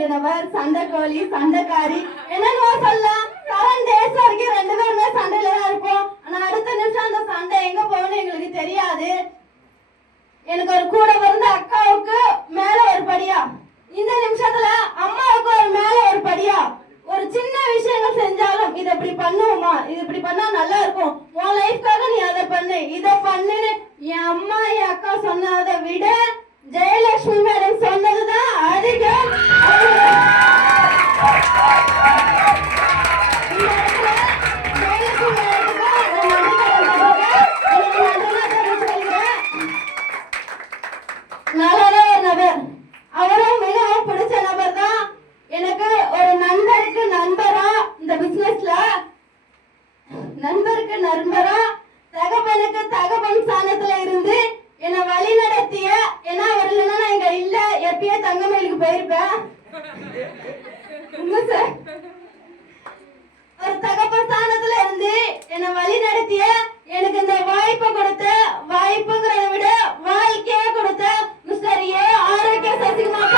தள்ளினவர், சண்டைக்கோழி, சண்டைக்காரி, என்னன்னு சொல்லலாம். 7 days வரைக்கும் 2 பேருமே சண்டையில தான் இருப்போம். ஆனா அடுத்த நிமிஷம் அந்த சண்டை எங்க போகணும்னு எங்களுக்கு தெரியாது. எனக்கு ஒரு கூட பிறந்த அக்காவுக்கு மேல ஒரு படியா, இந்த நிமிஷத்துல அம்மாவுக்கு ஒரு மேல ஒரு படியா. ஒரு சின்ன விஷயங்கள் செஞ்சாலும் இதை இப்படி பண்ணுவோமா, இது இப்படி பண்ணா நல்லா இருக்கும், உன் லைஃப்காக நீ அதை பண்ணு இதை பண்ணுன்னு என் அம்மா என் அக்கா சொன்னதை விட ஜெயலட்சுமி மேடம் சொன்னதுதான் அதிகம். நல்ல நபர், அவரும் மிகவும் பிடிச்ச நபர் தான். எனக்கு ஒரு நண்பருக்கு நண்பரா இந்த பிசினஸ்ல, நண்பருக்கு நண்பரா, தகப்பனுக்கு தகப்பன் ஸ்தானத்துல இருந்து என்னை வழி நடத்திய, ஏன்னா அவர் இல்லைன்னா நான் இங்க இல்ல, எப்பயே தங்கமயிலுக்கு போயிருப்பேன். ஒரு தகப்பன் ஸ்தானத்துல இருந்து என்னை வழி நடத்திய, எனக்கு இந்த வாய்ப்பை கொடுத்த, வாய்ப்புங்கிறத விட வாழ்க்கையே கொடுத்த மிஸ்டர் ஏ ஆரோக்கிய சசிகுமார்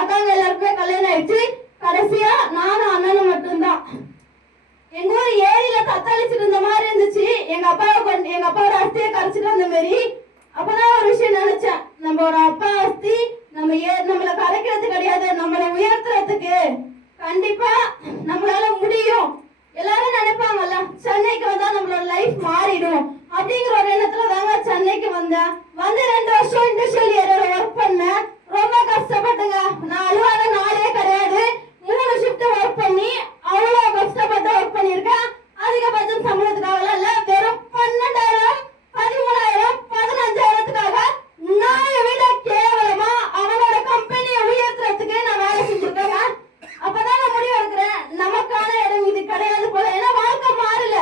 அக்காங்க எல்லாருக்குமே கல்யாணம் ஆயிடுச்சு. கடைசியா நானும் அண்ணனும் மட்டும்தான். எங்க ஊர் ஏரியில தத்தளிச்சுட்டு இருந்த மாதிரி இருந்துச்சு. எங்க அப்பாவோட அஸ்தியை கரைச்சிட்டு அந்த மாதிரி. அப்பதான் ஒரு விஷயம் நினைச்சேன், நம்ம ஒரு அப்பா அஸ்தி நம்மளை கரைக்கிறது கிடையாது, நம்மளை உயர்த்துறதுக்கு கண்டிப்பா நம்மளால முடியும். எல்லாரும் நினைப்பாங்கல்ல, சென்னைக்கு வந்தா நம்மளோட லைஃப் மாறிடும் அப்படிங்கிற ஒரு எண்ணத்துல தாங்க சென்னைக்கு வந்தேன். வந்து 2 வருஷம் இண்டஸ்ட்ரியல் ஏரியால ஒர்க் பண்ணேன். ரொம்ப கஷ்டப்பட்டுங்க. நான் அலுவலக நாளே கிடையாது, 3 ஷிஃப்ட் ஒர்க் பண்ணி அவ்வளவு கஷ்டப்பட்டு ஒர்க் பண்ணிருக்கேன். அதிகபட்சம் சம்பளத்துக்காக இல்ல, வெறும் 12,000, 13,000, 15,000த்துக்காக நாயை விட கேவலமா அவனோட கம்பெனியை உயர்த்துறதுக்கு நான் வேலை செஞ்சிருக்கேன். அப்பதான் நான் முடிவு எடுக்கிறேன், நமக்கான இடம் இது கிடையாது போல. ஏன்னா வாழ்க்கை மாறல.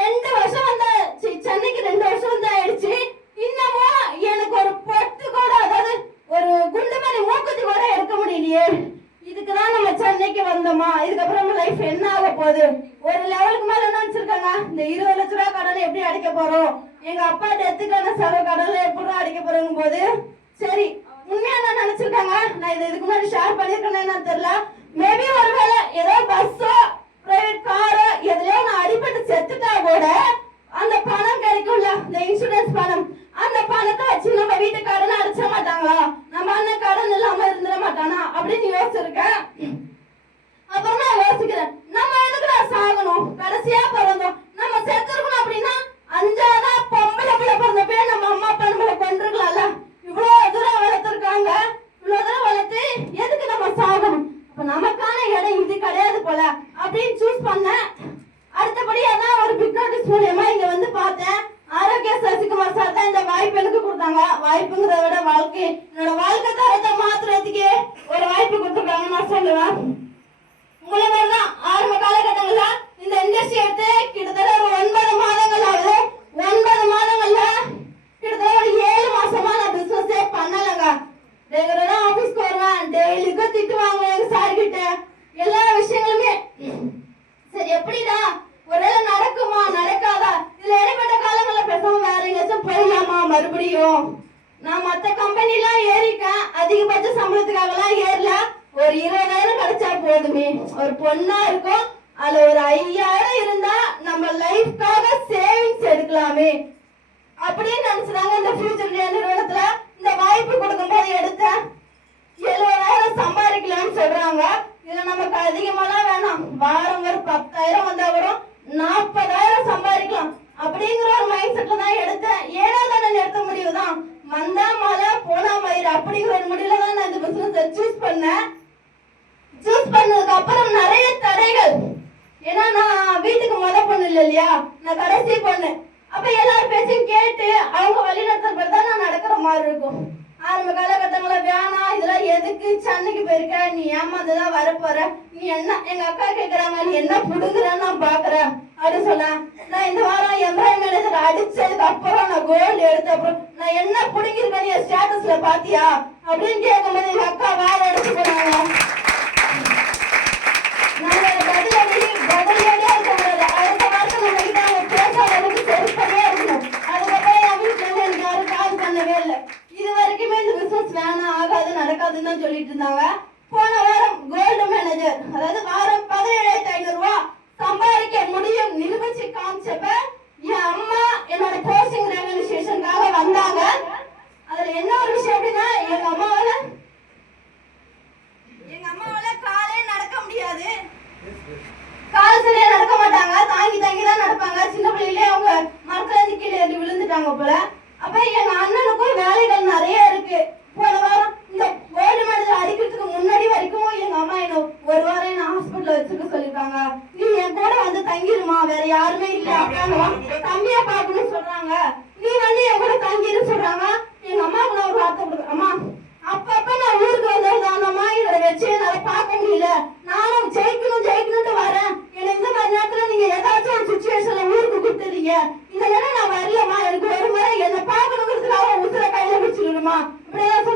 2 வருஷம் வந்தாச்சு சென்னைக்கு, 2 வருஷம் வந்து ஆயிடுச்சு. இன்னமும் எனக்கு ஒரு பொட்டு கூட, அதாவது ஒரு குண்டுமணி மூக்குத்தி கூட எடுக்க முடியலையே. இதுக்குதான் நம்ம சென்னைக்கு வந்தோமா? இதுக்கப்புறம் லைஃப் என்ன ஆக போகுது? ஒரு லெவலுக்கு மேல என்ன நினைச்சிருக்காங்க, இந்த 20 லட்ச ரூபாய் கடனை எப்படி அடைக்க போறோம், எங்க அப்பா டெத்துக்கான செலவு கடனை எப்படி அடைக்க போறோங்க போது, சரி உண்மையா என்ன நினைச்சிருக்காங்க, நான் இதுக்கு முன்னாடி ஷேர் பண்ணிருக்கேன்னு தெரியல. மேபி ஒருவேளை ஏதோ பஸ்ஸோ பிரைவேட் காரோ எதுலயோ நான் அடிபட்டு செத்துட்டா கூட அந்த பணம் கிடைக்கும்ல, இந்த இன்சூரன்ஸ் பணம், அந்த பணத்தை வச்சு நம்ம வீட்டு கடன் அடைச்ச மாட்டாங்களா, நம்ம அண்ணன் கடன் இல்லாம இருந்துட மாட்டானா அப்படின்னு யோசிச்சிருக்கேன். அப்புறம் நான் யோசிக்கிறேன், நம்ம எதுக்குடா சாகணும், கடைசியா பிறந்தோம், நம்ம செத்துருக்கணும் அப்படின்னா 5ஆவதா பொம்பளை பிள்ளை பிறந்தப்பே நம்ம அம்மா அப்பா நம்மளை கொண்டிருக்கலாம்ல. இவ்வளவு தூரம் வளர்த்துருக்காங்க, இவ்வளவு தூரம் வளர்த்து எதுக்கு நம்ம சாகணும்? அப்ப நமக்கான இடம் இது கிடையாது போல அப்படின்னு சூஸ் பண்ணேன். அடுத்தபடியா தான் ஒரு பிக் நோட்டீஸ் மூலியமா இங்க வந்து பார்த்தேன். ஆரோக்கிய சசிகுமார் சார் தான் இந்த வாய்ப்பு எனக்கு கொடுத்தாங்க. வாய்ப்புங்கிறத விட என்னோட வாழ்க்கை தரத்தை மாத்துறதுக்கே ஒரு வாய்ப்பு கொடுத்துருக்காங்க நான் சொல்லுவேன். உங்களை மாதிரிதான் ஆரம்ப காலகட்டங்கள்ல இந்த இண்டஸ்ட்ரி எடுத்து கிட்டத்தட்ட ஒரு 9 மாதங்கள் ஆகுது. 9 மாதங்கள்ல கிட்டத்தட்ட ஒரு 7 மாசமா நான் பிசினஸே பண்ணலங்க. ரெகுலரா ஆபீஸ்க்கு வருவேன், டெய்லிக்கும் திட்டு வாங்குவேன் எங்க சார் கிட்ட, எல்லா விஷயங்களுமே. சரி எப்படிடா ஒருவேளை நடக்குமா நடக்காதா, இதுல இடைப்பட்ட காலங்கள்ல பேசாம வேற எங்கேயாச்சும் போயிடலாமா மறுபடியும். நான் மத்த கம்பெனி எல்லாம் ஏறிக்கேன், அதிகபட்ச சம்பளத்துக்காக எல்லாம் ஏறல. ஒரு 20,000 கிடைச்சா போதுமே, ஒரு பொண்ணா இருக்கும், அதுல ஒரு 5,000 இருந்தா நம்ம லைஃப்காக சேவிங்ஸ் எடுக்கலாமே அப்படின்னு நினைச்சுதாங்க இந்த ஃபியூச்சர் நிறுவனத்துல இந்த வாய்ப்பு கொடுக்கும் போது எடுத்தேன். 70,000 சம்பாதிக்கலாம்னு சொல்றாங்க. இதுல நம்ம தான் நான் இந்த பிசினஸ் சூஸ் பண்ணேன். சூஸ் பண்ணதுக்கு அப்புறம் நிறைய தடைகள். ஏன்னா நான் வீட்டுக்கு பொண்ணு இல்லையா, நான் கடைசி பொண்ணு. அப்ப எல்லாரும் பேச்சும் கேட்டு அவங்க வழிநடத்தப்படி தான் நான் நடக்கிற மாதிரி இருக்கும். ஆரம்ப காலகட்டங்கள வேணாம், இதெல்லாம் எதுக்கு, சென்னைக்கு போயிருக்க, நீ ஏமாந்துதான் வரப்போற, நீ என்ன, எங்க அக்கா கேக்குறாங்க நீ என்ன புடுங்குறன்னு நான் பாக்குறேன் அப்படின்னு சொன்னேன். நான் இந்த வாரம் எம்ப்ராய்டரி மேனேஜர் அடிச்சதுக்கு அப்புறம் நான் கோல்டு எடுத்த அப்புறம் நான் என்ன புடுங்கிருக்கேன் நீ ஸ்டேட்டஸ்ல பாத்தியா அப்படின்னு கேட்கும்போது எங்க அக்கா வேற எடுத்து போனாங்க. நாங்க பதிலடியா இருக்க முடியாது. அடுத்த வாரம் நம்ம கிட்ட அவங்க பேசாத அளவுக்கு செருப்படியா இருக்கணும். அதுக்கப்புறம் என் வீட்டுல இருந்து எனக்கு யாரும் கால் பண்ணவே இல்லை. இது வரைக்குமே இந்த பிசினஸ் வேணாம், ஆகாது, நடக்காதுன்னு தான் சொல்லிட்டு இருந்தாங்க. போன வாரம் கோல்டு மேனேஜர், அதாவது வாரம் 17,500 ரூபாய் சம்பாதிக்க முடியும் நிரூபிச்சு காமிச்சப்ப என் அம்மா என்னோட போஸ்டிங் ரெகனைசேஷனுக்காக வந்தாங்க. அதுல என்ன ஒரு விஷயம் அப்படின்னா எங்க அம்மாவால காலே நடக்க முடியாது. கால் சரியா நடக்க மாட்டாங்க, தாங்கி தாங்கி தான் நடப்பாங்க. சின்ன பிள்ளையிலே அவங்க மரத்துல கீழே ஏறி விழுந்துட்டாங்க போல. அப்ப எங்க அண்ணனுக்கும் வேலைகள் நிறைய இருக்கு. போன வாரம் இந்த கோல்டு மேனேஜர் அடிக்கிறதுக்கு முன்னாடி வரைக்கும் எங்க அம்மா என்ன ஒரு வாரம் என்ன ஹாஸ்பிட்டல்ல வச்சுக்க சொல்லிருக்காங்க. நீ என் கூட வந்து தங்கிருமா, வேற யாருமே இல்ல, தம்பியா பாக்கணும்னு சொல்றாங்க. நீ வந்து என் கூட தங்கிரு சொல்றாங்க. எங்க அம்மாவுக்கு நான் ஒரு வார்த்தை கொடுக்குறேன், அம்மா அப்பப்ப நான் ஊருக்கு வந்ததுதானம்மா, இதை வச்சு என்னால பார்க்க முடியல, நானும் ஜெயிக்கணும்னு வரேன். எனக்கு இந்த மாதிரி நேரத்துல நீங்க ஏதாச்சும் ஒரு சுச்சுவேஷன்ல ஊருக்கு கொடுத்துறீங்க, இந்த நேரம் நான் வரலம்மா, எனக்கு ஒரு முறை என்ன பார்க்கணுங்கிறதுக்காக உசுர கையில பிடிச்சிடணுமா இப்படிதான்